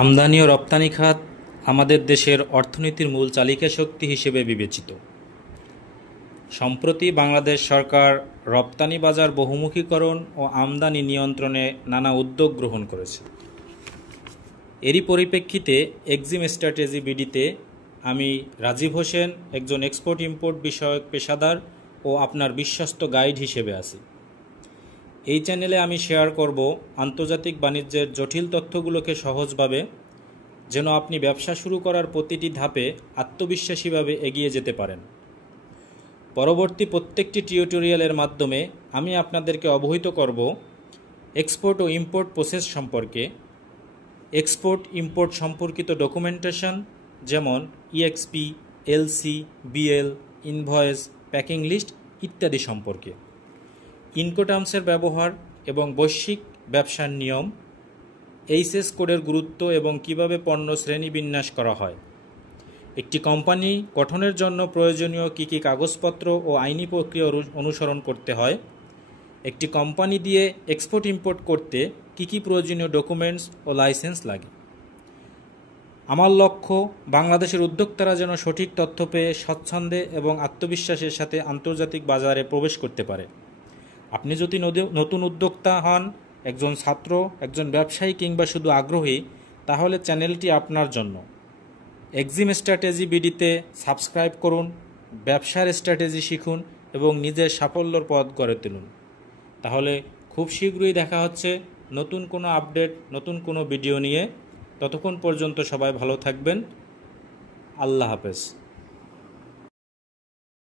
আমদানি ও রপ্তানি খাত আমাদের দেশের অর্থনীতির মূল চালিকা শক্তি হিসেবে বিবেচিত। সম্প্রতি বাংলাদেশ সরকার রপ্তানি বাজার বহুমুখীকরণ ও আমদানি নিয়ন্ত্রণে নানা উদ্যোগ গ্রহণ করেছে। এরই পরিপ্রেক্ষিতে এক্সিম স্ট্র্যাটেজি বিডিতে আমি রাজীব হোসেন, একজন এক্সপোর্ট ইম্পোর্ট বিষয়ক পেশাদার ও আপনার বিশ্বস্ত গাইড হিসেবে আছি। এই চ্যানেলে আমি শেয়ার করব আন্তর্জাতিক বাণিজ্যের জটিল তথ্যগুলোকে সহজভাবে, যেন আপনি ব্যবসা শুরু করার প্রতিটি ধাপে আত্মবিশ্বাসীভাবে এগিয়ে যেতে পারেন। পরবর্তী প্রত্যেকটি টিউটোরিয়ালের মাধ্যমে আমি আপনাদেরকে অবহিত করব এক্সপোর্ট ও ইম্পোর্ট প্রসেস সম্পর্কে, এক্সপোর্ট ইম্পোর্ট সম্পর্কিত ডকুমেন্টেশন যেমন EXP, LC, BL, invoice, packing list ইত্যাদি সম্পর্কে, ইনকোটার্মসের ব্যবহার এবং বৈশ্বিক ব্যবসার নিয়ম, এইচএস কোডের গুরুত্ব এবং কিভাবে পণ্য শ্রেণীবিন্যাস করা হয়, একটি কোম্পানি গঠনের জন্য প্রয়োজনীয় কী কী কাগজপত্র ও আইনি প্রক্রিয়া অনুসরণ করতে হয়, একটি কোম্পানি দিয়ে এক্সপোর্ট ইম্পোর্ট করতে কী কী প্রয়োজনীয় ডকুমেন্টস ও লাইসেন্স লাগে। আমার লক্ষ্য বাংলাদেশের উদ্যোক্তারা যেন সঠিক তথ্য পেয়ে স্বচ্ছন্দে এবং আত্মবিশ্বাসের সাথে আন্তর্জাতিক বাজারে প্রবেশ করতে পারে। আপনি যদি নতুন উদ্যোক্তা হন, একজন ছাত্র, একজন ব্যবসায়ী কিংবা শুধু আগ্রহী, তাহলে চ্যানেলটি আপনার জন্য। এক্সিম স্ট্র্যাটেজি বিডিতে সাবস্ক্রাইব করুন, ব্যবসার স্ট্র্যাটেজি শিখুন এবং নিজের সাফল্যর পথ গড়ে তুলুন। তাহলে খুব শীঘ্রই দেখা হচ্ছে নতুন কোনো আপডেট, নতুন কোনো ভিডিও নিয়ে। ততক্ষণ পর্যন্ত সবাই ভালো থাকবেন। আল্লাহ হাফেজ।